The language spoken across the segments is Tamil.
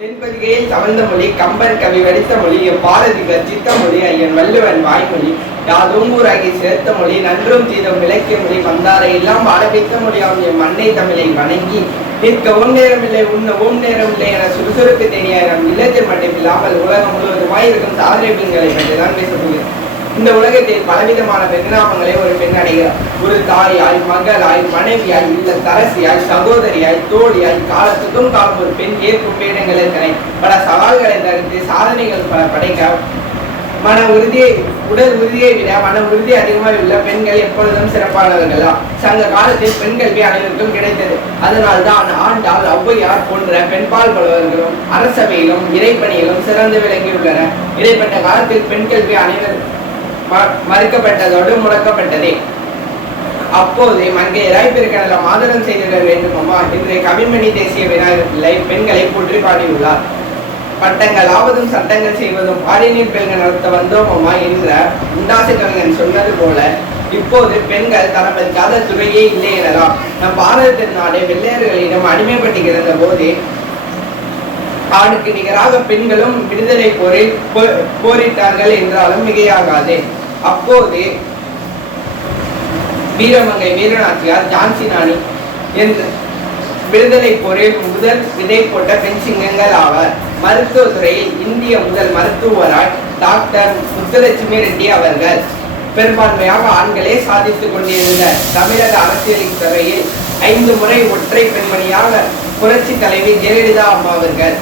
தென்பதிகையில் தவழ்ந்த மொழி கம்பன் கவி வடித்த மொழி பாரதி கர்ஜித்த மொழி ஐயன் வள்ளுவன் வாய்மொழி யாதோங்கூராகி சேர்த்த மொழி நன்றும் தீதம் விளக்கிய மொழி வந்தாரை எல்லாம் ஆரம்பித்த மொழியாம் எம் அன்னை தமிழை வணங்கி நிற்கவும் நேரமில்லை உண்ணவும் நேரமில்லை என சுறுசுறுக்கு தெரியாயிரம் இல்லத்தில் மட்டும் இல்லாமல் உலகம் முழுவதுமாய் இருக்கும் சாதனை பெண்களை பற்றிதான் பேசப்படுகிறது. இந்த உலகத்தில் பலவிதமான பெண்ணாமங்களை ஒரு பெண் அடைகிறார். ஒரு தாயாய், மகளாய், மனைவியாய், இல்ல தரசியாய், சகோதரியாய், தோழியாய், காலத்துக்கும் காலம் ஒரு பெண் ஏற்கும் வேடங்கள் எத்தனை பல சவால்களை தடுத்து சாதனைகள் படைக்க உடல் உறுதியை விட மன உறுதி அதிகமாக உள்ள பெண்கள் எப்பொழுதும் சிறப்பானவர்களா. சங்க காலத்தில் பெண் கல்வி அனைவருக்கும் கிடைத்தது. அதனால்தான் ஆண்டாள், ஔவையார் போன்ற பெண்பால் பலவர்களும் அரசவையிலும் இறைப்பணியிலும் சிறந்து விளங்கியுள்ளனர். இடைப்பட்ட காலத்தில் பெண் கல்வி அனைவரும் மறுக்கப்பட்டதோடு முடக்கப்பட்டதே. அப்போது மங்கையராய் பிறக்கடல மாதரம் செய்திட வேண்டுமம்மா என்று கவிமணி தேசிய விநாயகர் பிள்ளை பெண்களை போற்றி பாடியுள்ளார். பட்டங்கள் ஆவதும் சட்டங்கள் செய்வதும் பாரினீர் பெண்கள் நடத்த வந்தோமம்மா என்ற உண்டாசு கவிஞன் சொன்னது போல இப்போது பெண்கள் தனப்பதிக்காத துறையே இல்லை எனலாம். நம் பாரதத்தின் நாடு வெள்ளையர்களிடம் அடிமைப்பட்டு கிடந்த போது ஆணுக்கு நிகராக பெண்களும் விடுதலை போரில் போரிட்டார்கள் என்றாலும் மிகையாகாது. அப்போது வீரமங்கை வீரநாச்சியார், ஜான்சி ராணி என்ற விடுதலை போரில் முதல் விதை போட்ட பெண் சிங்கங்கள் ஆவர். மருத்துவத்துறையில் இந்திய முதல் மருத்துவராய் டாக்டர் முத்துலட்சுமி ரெட்டி அவர்கள். பெரும்பான்மையாக ஆண்களே சாதித்துக் கொண்டிருந்த தமிழக அரசியல் துறையில் 5 முறை ஒற்றை பெண்மணியாக புரட்சி தலைவி ஜெயலலிதா அம்மா அவர்கள்.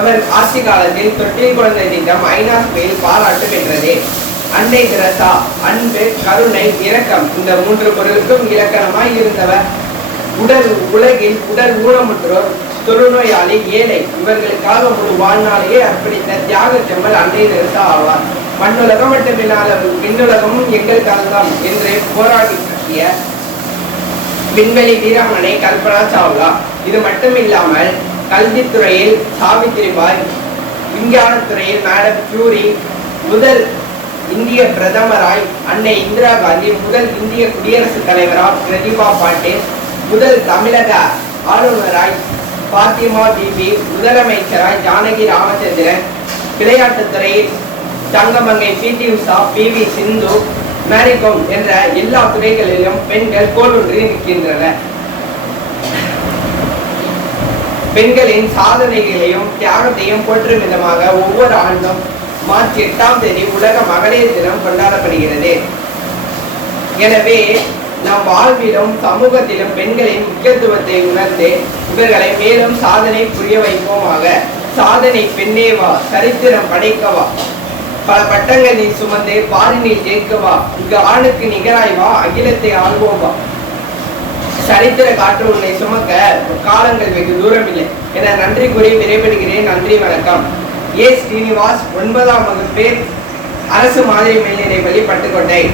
அவர் ஆட்சி காலத்தில் தொட்டில் குழந்தை திட்டம் ஐநா சபையில் பாராட்டு பெற்றது. அன்னை தெரசா அன்பு, கருணை, இரக்கம் இந்த 3 பொருளுக்கும் இலக்கணமாய் இருந்தவர். உலகில் உடல் ஊனமுற்றோர், தொழுநோயாளி, ஏழை இவர்களுக்காக ஒரு வாழ்நாளையே அர்ப்பணித்த தியாக செம்மல் அன்னை தெரசா ஆவார். மண்ணுலகம் மட்டுமில்லாத விண்ணுலகமும் எங்கள் காலம் என்று போராடி கட்டிய விண்வெளி வீராங்கனை கல்பனா சாவ்லா. இது மட்டுமில்லாமல் கல்வித்துறையில் சாவித்திரிபாய், விஞ்ஞானத்துறையில் மேடம் கியூரி, முதல் இந்திய பிரதமராய் அன்னை இந்திரா காந்தி, முதல் இந்திய குடியரசுத் தலைவராய் பிரதிபா பாட்டீல், முதல் தமிழக ஆளுநராய் பாத்திமா பிபி, முதலமைச்சராய் ஜானகி ராமச்சந்திரன், விளையாட்டுத்துறையில் தங்கமங்கை பி.டி. உஷா, பி.வி. சிந்து, மேரிகோம் என்ற எல்லா துறைகளிலும் பெண்கள் கோலொன்றி நிற்கின்றனர். பெண்களின் சாதனைகளையும் தியாகத்தையும் போற்றும் விதமாக ஒவ்வொரு ஆண்டும் மார்ச் 8ஆம் தேதி உலக மகளிர் தினம் கொண்டாடப்படுகிறது. எனவே நம் வாழ்விலும் சமூகத்திலும் பெண்களின் முக்கியத்துவத்தை உணர்ந்து இவர்களை மேலும் சாதனை புரிய வைப்போமாக. சாதனை பெண்ணேவா, சரித்திரம் படைக்கவா, பல பட்டங்களை சுமந்து பாரினில் ஜெயிக்கவா, இங்கு ஆணுக்கு நிகராய்வா, அகிலத்தை ஆள்வோவா, சரித்திர காற்று உன்னை சுமக்க காலங்கள் வெகு தூரம் இல்லை என நன்றி கூறி விடைபெறுகிறேன். நன்றி, வணக்கம். ஏ. ஸ்ரீனிவாஸ், 9ஆம் வகுப்பு, அரசு மாதிரி மேல்நிலைப்பள்ளி, பட்டுக்கோட்டை.